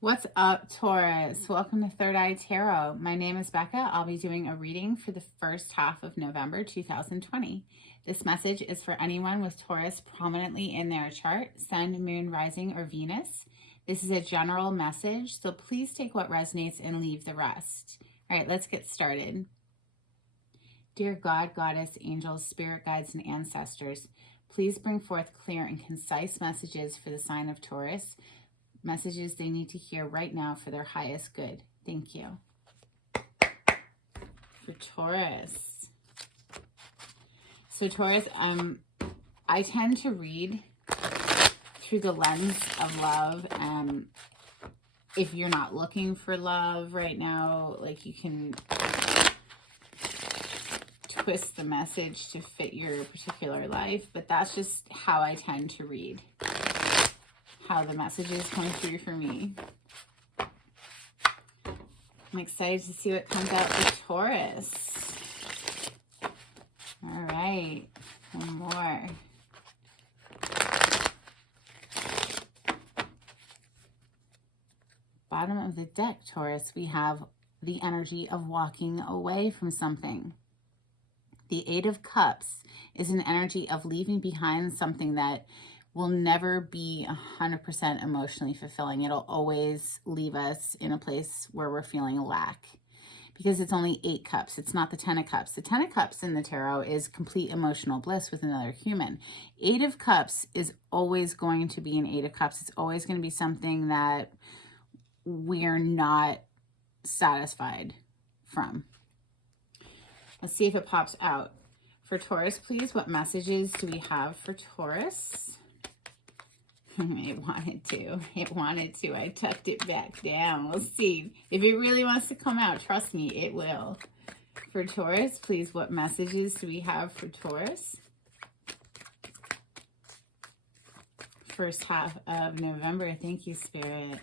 What's up, Taurus? Welcome to Third Eye Tarot. My name is Becca. I'll be doing a reading for the first half of November 2020. This message is for anyone with Taurus prominently in their chart, Sun, Moon, Rising, or Venus. This is a general message, so please take what resonates and leave the rest. All right, let's get started. Dear God, Goddess, angels, spirit guides, and ancestors, please bring forth clear and concise messages for the sign of Taurus. Messages they need to hear right now for their highest good. Thank you. For Taurus. So Taurus, I tend to read through the lens of love. If you're not looking for love right now, like, you can twist the message to fit your particular life, but that's just how I tend to read. How the messages come through for me. I'm excited to see what comes out for Taurus. All right, one more. Bottom of the deck, Taurus, we have the energy of walking away from something. The Eight of Cups is an energy of leaving behind something that will never be 100% emotionally fulfilling. It'll always leave us in a place where we're feeling a lack, because it's only 8 cups. It's not the 10 of cups. The 10 of cups in the tarot is complete emotional bliss with another human. 8 of cups is always going to be an 8 of cups. It's always going to be something that we're not satisfied from. Let's see if it pops out. For Taurus, please, what messages do we have for Taurus? It wanted to. I tucked it back down. We'll see. If it really wants to come out, trust me, it will. For Taurus, please, what messages do we have for Taurus? First half of November. Thank you, Spirit.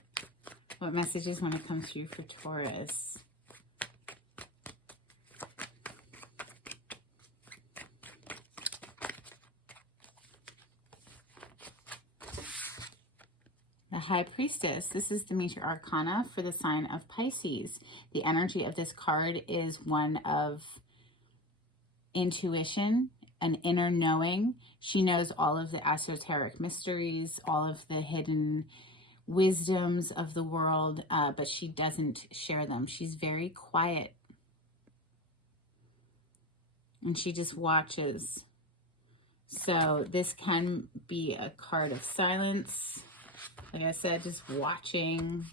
What messages want to come through for Taurus? The High Priestess. This is the major arcana for the sign of Pisces. The energy of this card is one of intuition, an inner knowing. She knows all of the esoteric mysteries, all of the hidden wisdoms of the world, but she doesn't share them. She's very quiet. And she just watches. So this can be a card of silence. Like I said, just watching,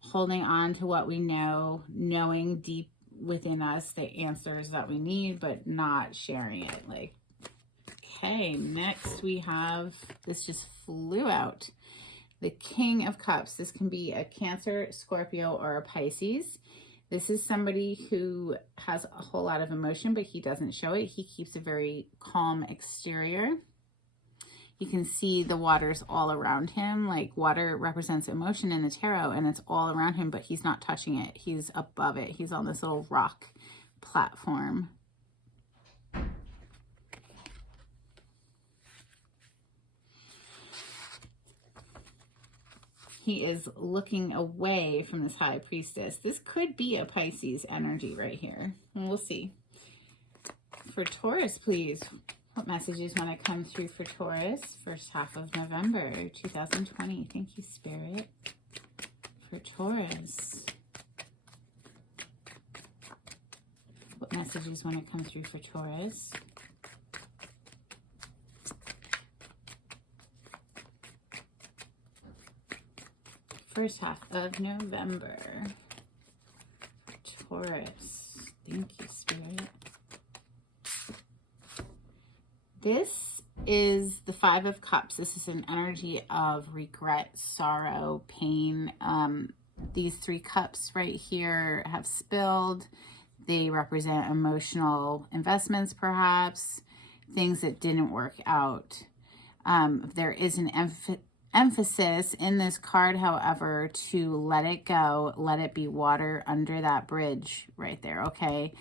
holding on to what we know, knowing deep within us the answers that we need, but not sharing it. Like, okay, next we have, this just flew out, the King of Cups. This can be a Cancer, Scorpio, or a Pisces. This is somebody who has a whole lot of emotion, but he doesn't show it. He keeps a very calm exterior. You can see the waters all around him. Like, water represents emotion in the tarot, and it's all around him, but he's not touching it. He's above it. He's on this little rock platform. He is looking away from this High Priestess. This could be a Pisces energy right here. We'll see. For Taurus, please, what messages want to come through for Taurus? First half of November 2020. Thank you, Spirit. For Taurus, what messages want to come through for Taurus? First half of November. Taurus. Thank you, Spirit. This is the Five of Cups. This is an energy of regret, sorrow, pain. These 3 cups right here have spilled. They represent emotional investments, perhaps, things that didn't work out. There is an emphasis in this card, however, to let it go, let it be water under that bridge right there, okay?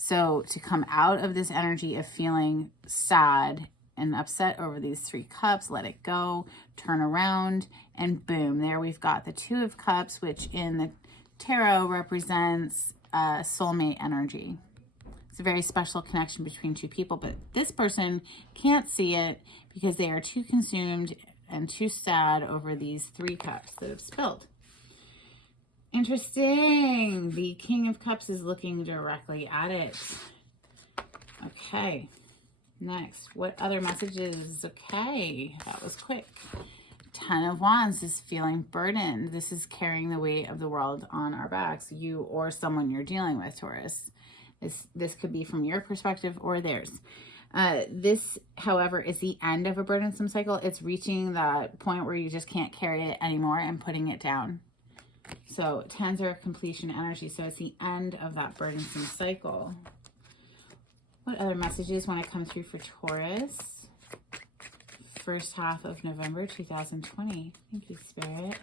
So to come out of this energy of feeling sad and upset over these 3 cups. Let it go, turn around, and boom, there we've got the 2 of Cups, which in the tarot represents soulmate energy. It's a very special connection between 2 people, but this person can't see it because they are too consumed and too sad over these 3 cups that have spilled. Interesting. The King of Cups is looking directly at it. Okay. Next, what other messages? Okay, that was quick. 10 of Wands is feeling burdened. This is carrying the weight of the world on our backs, you or someone you're dealing with, Taurus. This could be from your perspective or theirs. This, however, is the end of a burdensome cycle. It's reaching that point where you just can't carry it anymore and putting it down. So 10s are completion energy. So it's the end of that burdensome cycle. What other messages want to come through for Taurus? First half of November 2020. Thank you, Spirit.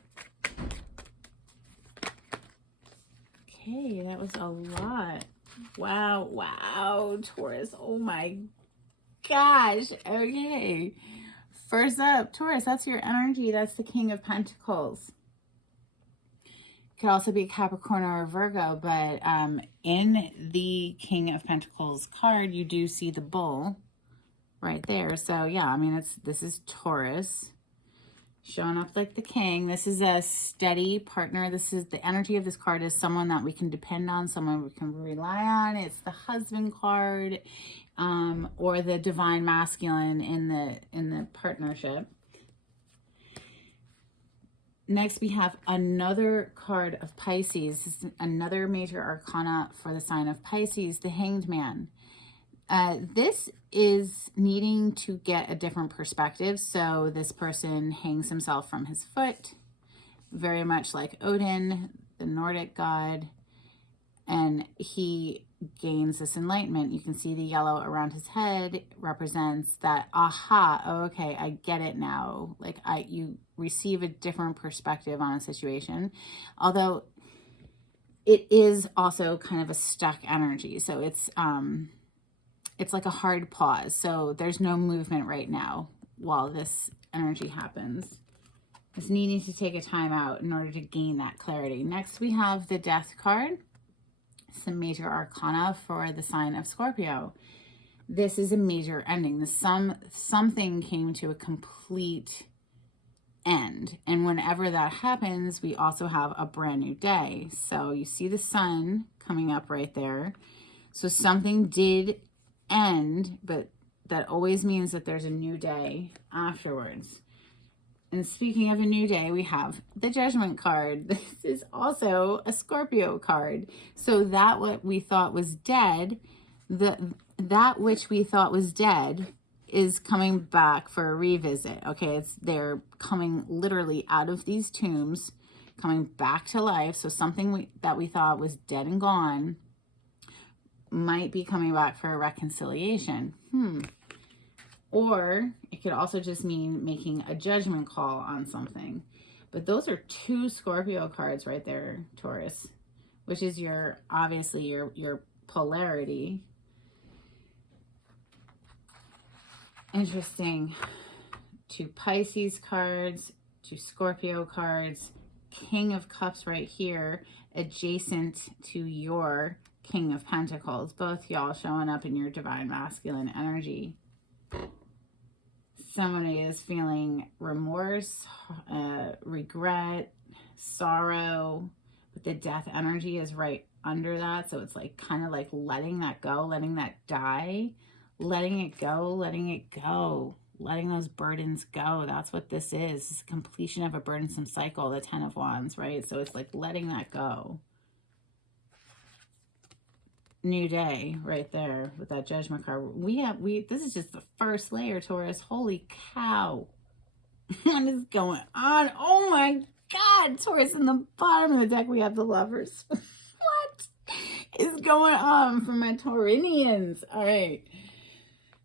Okay, that was a lot. Wow, wow, Taurus. Oh my gosh. Okay. First up, Taurus, that's your energy. That's the King of Pentacles. Could also be Capricorn or Virgo, but in the King of Pentacles card, you do see the bull right there. So yeah, I mean, this is Taurus showing up like the king. This is a steady partner. This is the energy of this card is someone that we can depend on, someone we can rely on. It's the husband card, or the divine masculine in the partnership. Next, we have another card of Pisces. This is another major arcana for the sign of Pisces, the Hanged Man. This is needing to get a different perspective. So this person hangs himself from his foot, very much like Odin, the Nordic god, and he gains this enlightenment. You can see the yellow around his head represents that, aha, oh, okay, I get it now. Like you receive a different perspective on a situation, although it is also kind of a stuck energy. So it's like a hard pause. So there's no movement right now while this energy happens. It's needing to take a time out in order to gain that clarity. Next, we have the Death card. Some major arcana for the sign of Scorpio. This is a major ending. Something came to a complete end. And whenever that happens, we also have a brand new day. So you see the sun coming up right there. So something did end, but that always means that there's a new day afterwards. And speaking of a new day, we have the Judgment card. This is also a Scorpio card. So that what we thought was dead, that which we thought was dead is coming back for a revisit. Okay, they're coming literally out of these tombs, coming back to life. So something that we thought was dead and gone might be coming back for a reconciliation. Or it could also just mean making a judgment call on something. But those are 2 Scorpio cards right there, Taurus, which is obviously your polarity. Interesting. 2 Pisces cards, 2 Scorpio cards, King of Cups right here, adjacent to your King of Pentacles. Both y'all showing up in your divine masculine energy. Somebody is feeling remorse, regret, sorrow, but the Death energy is right under that. So it's like kind of like letting that go, letting that die, letting it go, letting it go, letting those burdens go. That's what this is. It's a completion of a burdensome cycle, the 10 of Wands, right? So it's like letting that go. New day right there with that Judgment card. This is just the first layer, Taurus. Holy cow. What is going on? Oh my God, Taurus. In the bottom of the deck, we have the Lovers. What is going on for my Taurinians? All right.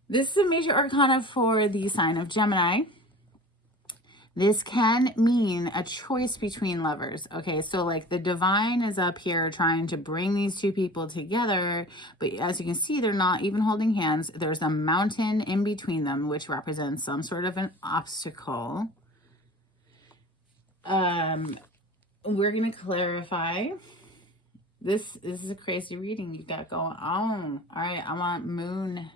This is a major arcana for the sign of Gemini. This can mean a choice between lovers. Okay, so like the divine is up here trying to bring these two people together, but as you can see, they're not even holding hands. There's a mountain in between them, which represents some sort of an obstacle. We're going to clarify. This is a crazy reading you got going on. All right, I want Moon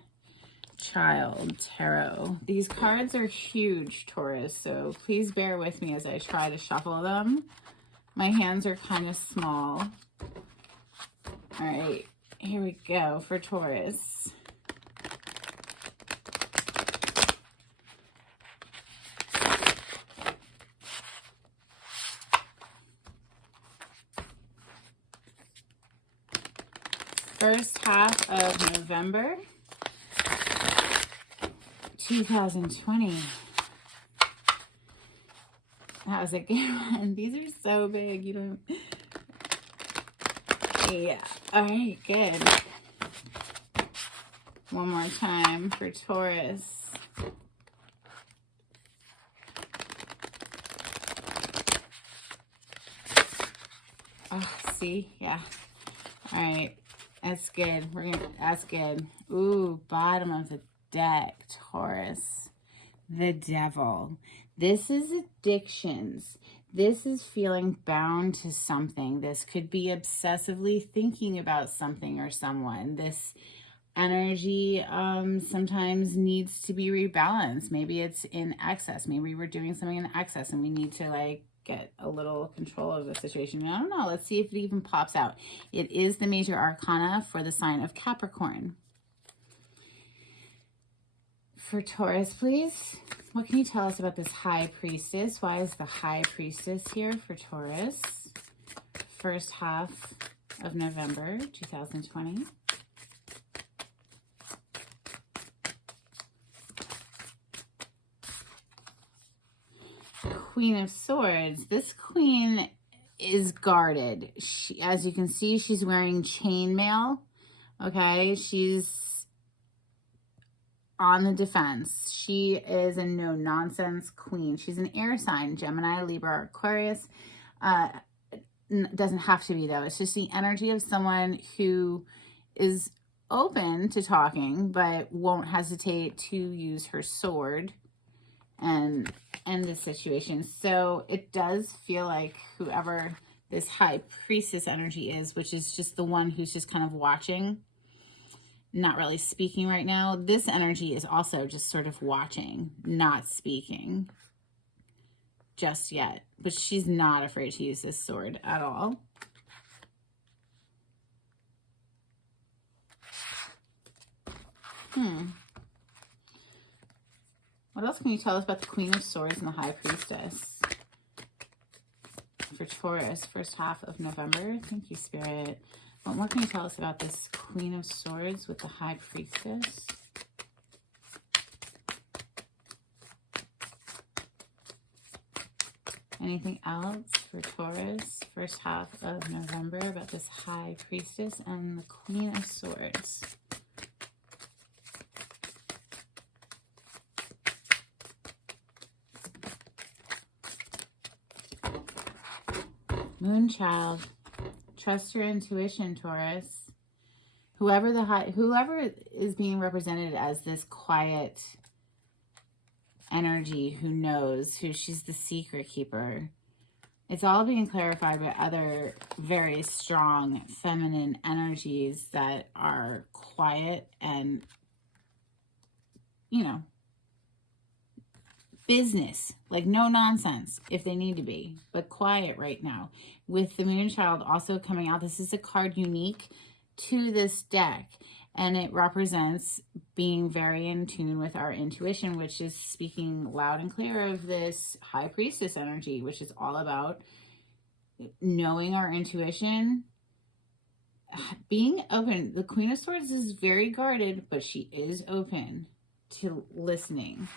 Child Tarot. These cards are huge, Taurus, so please bear with me as I try to shuffle them. My hands are kind of small. All right, here we go for Taurus. First half of November 2020. How's it going? These are so big. You don't... Yeah. All right, good. One more time for Taurus. Oh, see? Yeah. All right. That's good. That's good. Ooh, bottom of the deck, Taurus. The Devil. This is addictions. This is feeling bound to something. This could be obsessively thinking about something or someone. This energy sometimes needs to be rebalanced. Maybe it's in excess. Maybe we're doing something in excess and we need to like get a little control of the situation. I don't know. Let's see if it even pops out. It is the major arcana for the sign of Capricorn. For Taurus, please. What can you tell us about this High Priestess? Why is the High Priestess here for Taurus? First half of November 2020. Queen of Swords. This queen is guarded. She, as you can see, she's wearing chainmail. Okay, she's on the defense. She is a no-nonsense queen. She's an air sign, Gemini, Libra, Aquarius. Doesn't have to be, though. It's just the energy of someone who is open to talking, but won't hesitate to use her sword and end the situation. So it does feel like whoever this High Priestess energy is, which is just the one who's just kind of watching, not really speaking right now. This energy is also just sort of watching, not speaking just yet. But she's not afraid to use this sword at all. What else can you tell us about the Queen of Swords and the High Priestess? For Taurus, first half of November. Thank you, Spirit. What can you tell us about this Queen of Swords with the High Priestess? Anything else for Taurus, first half of November, about this High Priestess and the Queen of Swords? Moonchild, trust your intuition, Taurus. Whoever is being represented as this quiet energy who knows, who she's the secret keeper. It's all being clarified by other very strong feminine energies that are quiet and, you know, business, like no nonsense if they need to be, but quiet right now. With the Moonchild also coming out, this is a card unique to this deck, and it represents being very in tune with our intuition, which is speaking loud and clear of this High Priestess energy, which is all about knowing our intuition, being open. The Queen of Swords is very guarded, but she is open to listening.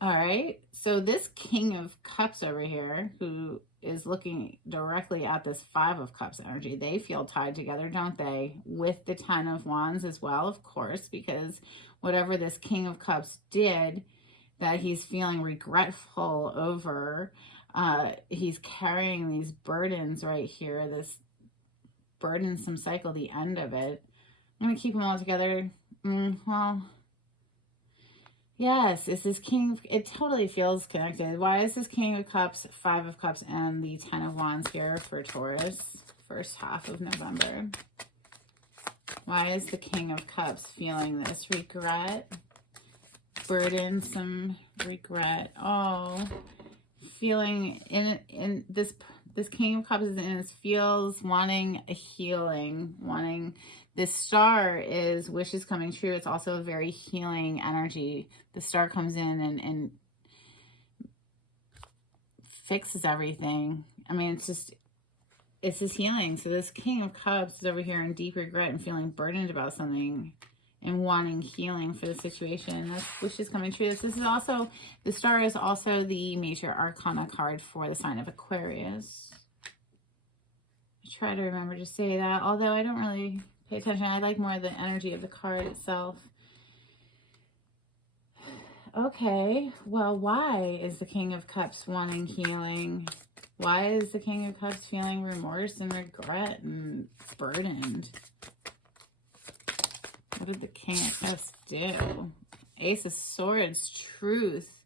All right, so this King of Cups over here, who is looking directly at this Five of Cups energy, they feel tied together, don't they? With the Ten of Wands as well, of course, because whatever this King of Cups did, that he's feeling regretful over. He's carrying these burdens right here, this burdensome cycle, the end of it. I'm going to keep them all together. Well, yes, it's this King. It totally feels connected. Why is this King of Cups, Five of Cups, and the Ten of Wands here for Taurus, first half of November? Why is the King of Cups feeling this regret? Burdensome regret. Oh, feeling in this King of Cups is in his feels, wanting a healing, wanting. This star is wishes coming true. It's also a very healing energy. The star comes in and fixes everything. I mean, it's just healing. So this King of Cups is over here in deep regret and feeling burdened about something and wanting healing for the situation. That's wishes coming true. This is also, the star is also the major arcana card for the sign of Aquarius. I try to remember to say that, although I don't really pay attention. I like more the energy of the card itself. Okay, well, why is the King of Cups wanting healing? Why is the King of Cups feeling remorse and regret and burdened? What did the King of Cups do? Ace of Swords, truth.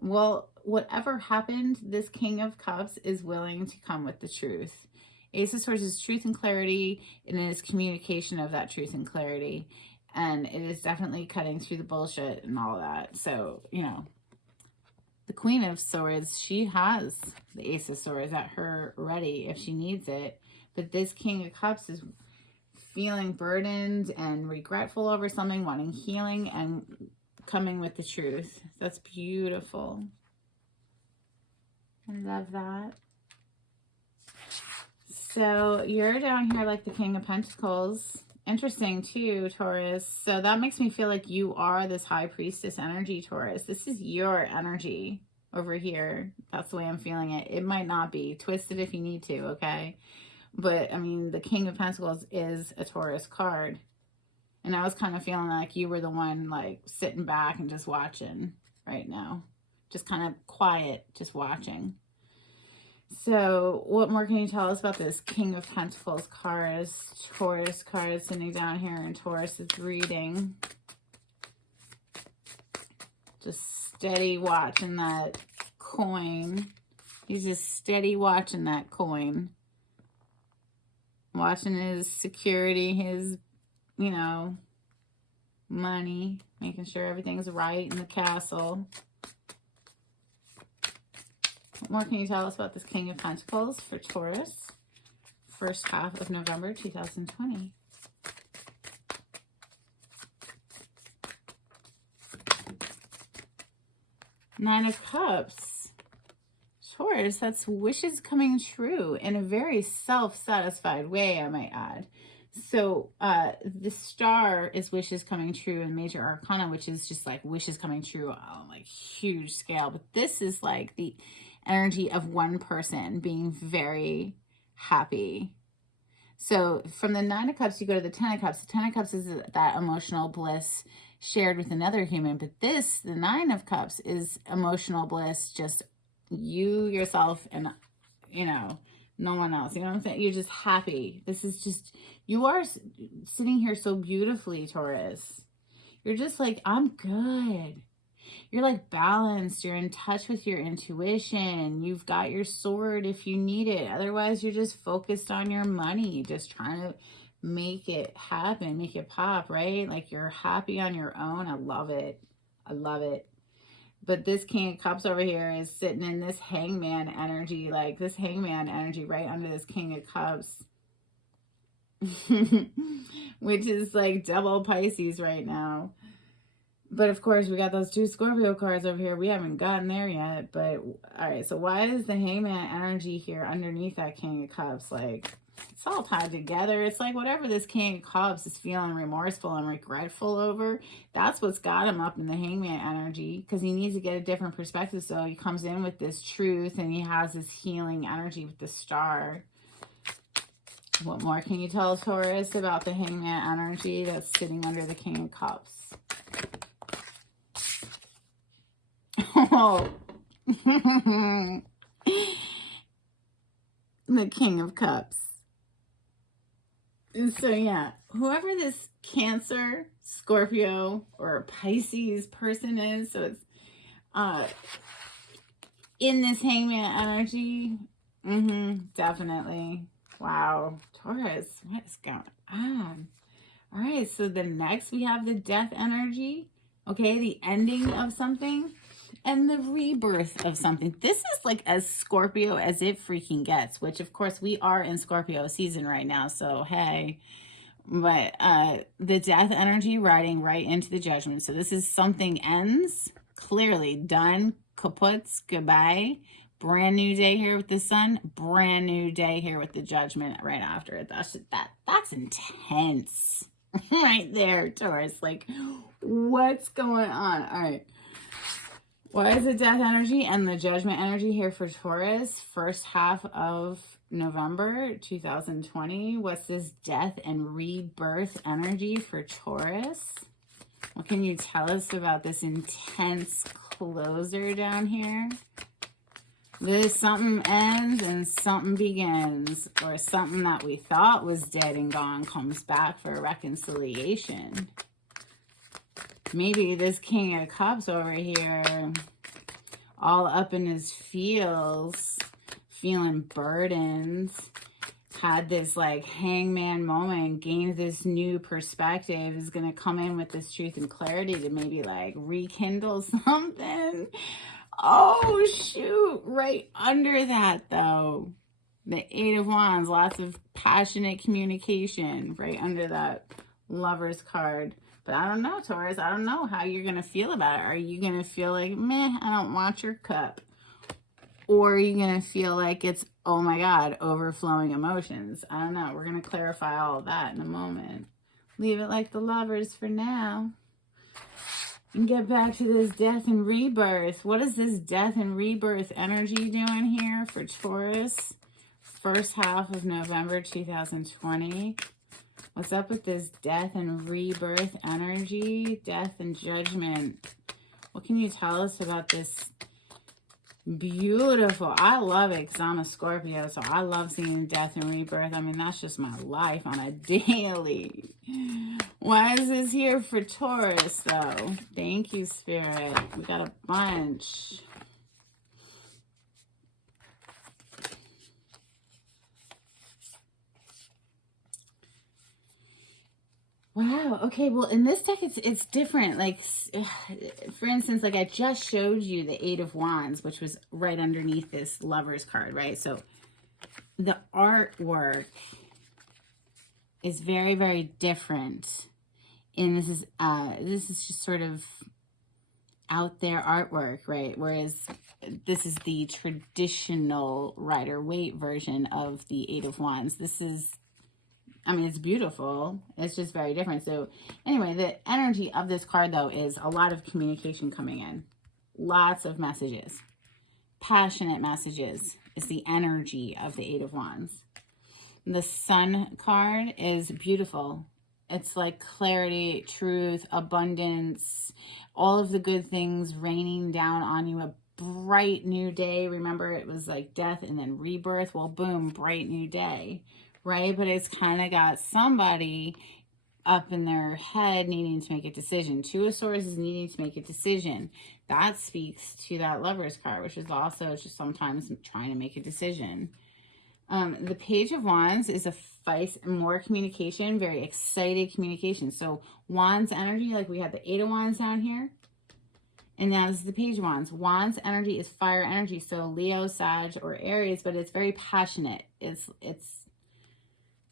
Well, whatever happened, this King of Cups is willing to come with the truth. Ace of Swords is truth and clarity, and it is communication of that truth and clarity. And it is definitely cutting through the bullshit and all that. So, you know, the Queen of Swords, she has the Ace of Swords at her ready if she needs it. But this King of Cups is feeling burdened and regretful over something, wanting healing and coming with the truth. That's beautiful. I love that. So you're down here like the King of Pentacles. Interesting too, Taurus. So that makes me feel like you are this High Priestess energy, Taurus. This is your energy over here. That's the way I'm feeling it. It might not be. Twist it if you need to, okay? But, I mean, the King of Pentacles is a Taurus card. And I was kind of feeling like you were the one, like, sitting back and just watching right now. Just kind of quiet, just watching. So, what more can you tell us about this King of Pentacles cards, Taurus cards sitting down here in Taurus's reading? Just steady watching that coin. He's just steady watching that coin. Watching his security, his, you know, money, making sure everything's right in the castle. What more can you tell us about this King of Pentacles for Taurus, first half of November 2020? Nine of Cups. Taurus, that's wishes coming true in a very self-satisfied way, I might add. So the star is wishes coming true in major arcana, which is just like wishes coming true on like huge scale. But this is like the energy of one person being very happy. So from the Nine of Cups, you go to the Ten of Cups. The Ten of Cups is that emotional bliss shared with another human. But this, the Nine of Cups, is emotional bliss, just you, yourself, and, you know, no one else. You know what I'm saying? You're just happy. This is just, you are sitting here so beautifully, Taurus. You're just like, I'm good. You're like balanced. You're in touch with your intuition. You've got your sword if you need it. Otherwise, you're just focused on your money, just trying to make it happen, make it pop, right? Like you're happy on your own. I love it. I love it. But this King of Cups over here is sitting in this hangman energy, like this hangman energy right under this King of Cups, which is like double Pisces right now. But of course, we got those two Scorpio cards over here. We haven't gotten there yet. But all right, so why is the hangman energy here underneath that King of Cups? Like, it's all tied together. It's like whatever this King of Cups is feeling remorseful and regretful over, that's what's got him up in the hangman energy, because he needs to get a different perspective. So he comes in with this truth and he has this healing energy with the star. What more can you tell Taurus about the hangman energy that's sitting under the King of Cups? Oh. The King of Cups. So yeah, whoever this Cancer, Scorpio, or Pisces person is, so it's in this Hangman energy, definitely. Wow, Taurus, what is going on? All right, so the next we have the Death energy, okay, the ending of something, and the rebirth of something. This is like as Scorpio as it freaking gets, which of course we are in Scorpio season right now, so hey. But the Death energy riding right into the Judgment. So this is something ends, clearly done, kaputs, goodbye. Brand new day here with the Sun, brand new day here with the Judgment right after it. That's intense. Right there, Taurus. Like, what's going on? All right. Why is the Death energy and the Judgment energy here for Taurus? First half of November 2020. What's this Death and rebirth energy for Taurus? What can you tell us about this intense closer down here? This something ends and something begins, or something that we thought was dead and gone comes back for a reconciliation. Maybe this King of Cups over here, all up in his feels, feeling burdened, had this like hangman moment, gained this new perspective, is going to come in with this truth and clarity to maybe like rekindle something. Oh, shoot. Right under that, though. The Eight of Wands. Lots of passionate communication right under that Lover's card. But I don't know, Taurus. I don't know how you're going to feel about it. Are you going to feel like, meh, I don't want your cup? Or are you going to feel like it's, oh my God, overflowing emotions? I don't know. We're going to clarify all of that in a moment. Leave it like the Lovers for now. And get back to this Death and Rebirth. What is this Death and Rebirth energy doing here for Taurus? First half of November 2020. What's up with this Death and Rebirth energy? Death and Judgment. What can you tell us about this? Beautiful. I love it because I'm a Scorpio, so I love seeing death and rebirth. I mean, that's just my life on a daily. Why is this here for Taurus, though? Thank you, Spirit. We got a bunch. Wow. Okay. Well, in this deck, it's different. Like, for instance, like I just showed you the Eight of Wands, which was right underneath this Lover's card, right? So the artwork is very, very different. And this is just sort of out there artwork, right? Whereas this is the traditional Rider-Waite version of the Eight of Wands. This is, I mean, it's beautiful. It's just very different. So anyway, the energy of this card, though, is a lot of communication coming in. Lots of messages. Passionate messages is the energy of the Eight of Wands. The Sun card is beautiful. It's like clarity, truth, abundance, all of the good things raining down on you. A bright new day. Remember, it was like death and then rebirth. Well, boom, bright new day. Right? But it's kind of got somebody up in their head needing to make a decision. Two of Swords is needing to make a decision. That speaks to that Lover's card, which is also just sometimes trying to make a decision. The Page of Wands is a fight, more communication, very excited communication. So Wands energy, like we had the Eight of Wands down here. And now this is the Page of Wands. Wands energy is fire energy. So Leo, Sag, or Aries, but it's very passionate. It's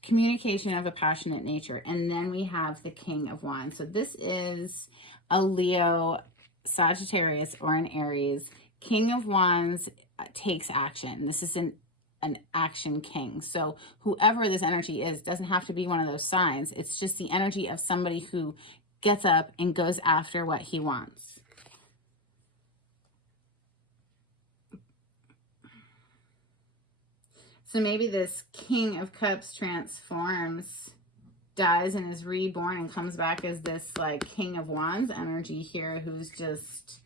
communication of a passionate nature. And then we have the King of Wands. So this is a Leo, Sagittarius, or an Aries. King of Wands takes action. This is an action king. So whoever this energy is doesn't have to be one of those signs. It's just the energy of somebody who gets up and goes after what he wants. So maybe this King of Cups transforms, dies and is reborn and comes back as this like King of Wands energy here, who's just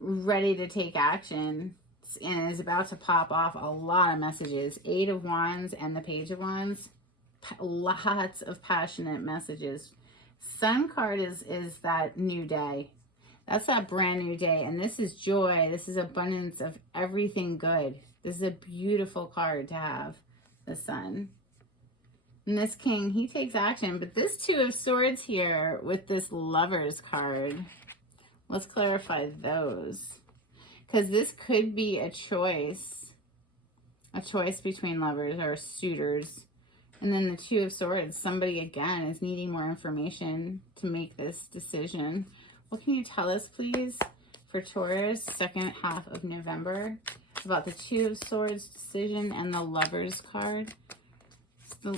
ready to take action and is about to pop off a lot of messages. 8 of Wands and the Page of Wands. Lots of passionate messages. Sun card is that new day. That's that brand new day. And this is joy. This is abundance of everything good. This is a beautiful card to have, the Sun. And this King, he takes action. But this Two of Swords here with this Lovers card, let's clarify those. Because this could be a choice between lovers or suitors. And then the Two of Swords, somebody again is needing more information to make this decision. What can you tell us, please, for Taurus, second half of November, about the Two of Swords decision and the Lovers card? How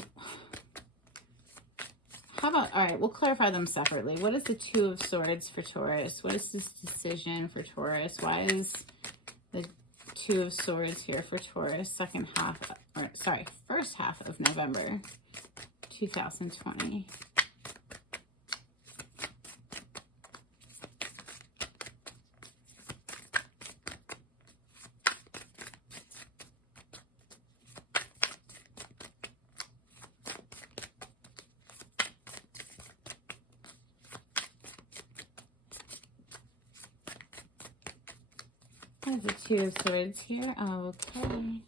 about, all right, we'll clarify them separately. What is the Two of Swords for Taurus? What is this decision for Taurus? Why is the Two of Swords here for Taurus, first half of November 2020? There's the Two of Swords here. Okay.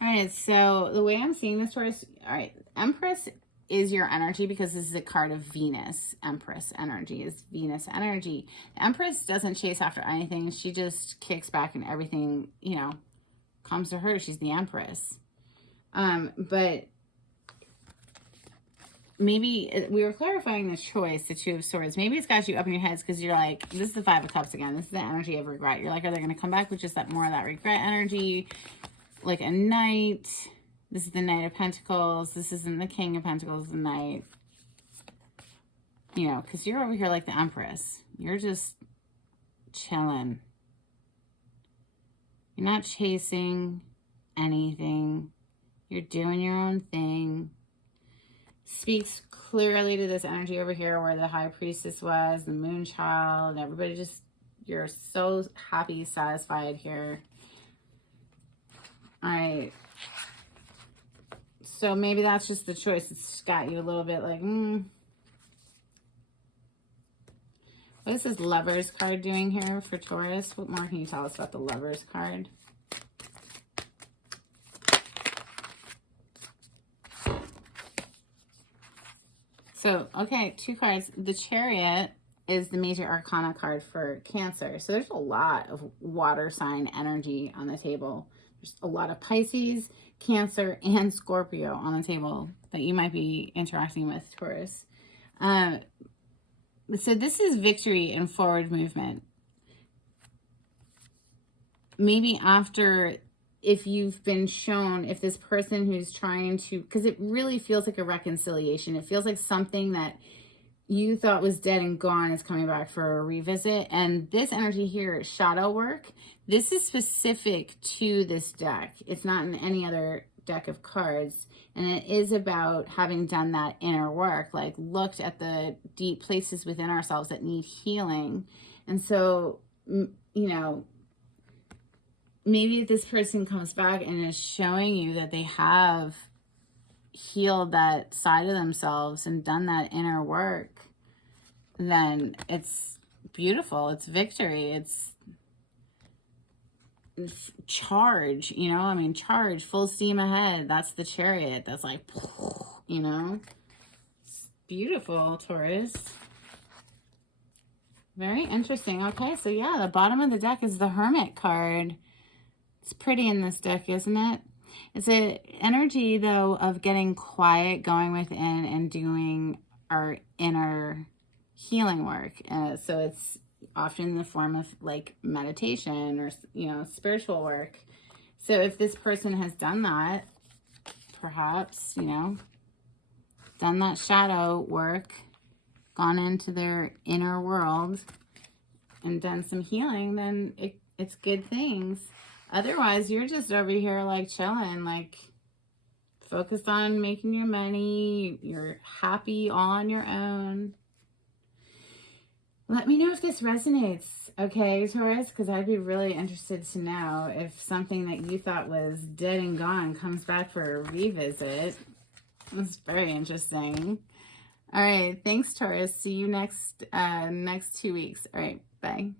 All right, so the way I'm seeing this, Taurus, all right, Empress is your energy because this is a card of Venus. Empress energy is Venus energy. The Empress doesn't chase after anything. She just kicks back and everything, you know, comes to her. She's the Empress. But maybe we were clarifying the choice, the Two of Swords. Maybe it's got you up in your heads because you're like, this is the Five of Cups again. This is the energy of regret. You're like, are they going to come back with just that more of that regret energy? Like a Knight. This is the Knight of Pentacles. This isn't the King of Pentacles, the Knight. You know, because you're over here like the Empress. You're just chilling. You're not chasing anything. You're doing your own thing. Speaks clearly to this energy over here where the High Priestess was, the Moon Child, everybody just, you're so happy, satisfied here. So maybe that's just the choice. It's got you a little bit like, What is this Lovers card doing here for Taurus? What more can you tell us about the Lovers card? So, okay, 2 cards. The Chariot is the major arcana card for Cancer. So there's a lot of water sign energy on the table. There's a lot of Pisces, Cancer, and Scorpio on the table that you might be interacting with, Taurus. So this is victory and forward movement. Maybe after, if you've been shown, if this person who's trying to, because it really feels like a reconciliation. It feels like something that you thought was dead and gone is coming back for a revisit. And this energy here, shadow work, this is specific to this deck. It's not in any other deck of cards. And it is about having done that inner work, like looked at the deep places within ourselves that need healing. And so, you know, maybe if this person comes back and is showing you that they have healed that side of themselves and done that inner work, then it's beautiful. It's victory. It's charge, you know, I mean, charge, full steam ahead. That's the Chariot. That's like, you know, it's beautiful, Taurus. Very interesting. Okay, so yeah, the bottom of the deck is the Hermit card. It's pretty in this deck, isn't it? It's an energy, though, of getting quiet, going within, and doing our inner healing work. So it's often in the form of, like, meditation or, you know, spiritual work. So if this person has done that, perhaps, you know, done that shadow work, gone into their inner world, and done some healing, then it's good things. Otherwise, you're just over here, like, chilling, like, focused on making your money. You're happy all on your own. Let me know if this resonates, okay, Taurus? Because I'd be really interested to know if something that you thought was dead and gone comes back for a revisit. It's very interesting. All right, thanks, Taurus. See you next 2 weeks. All right, bye.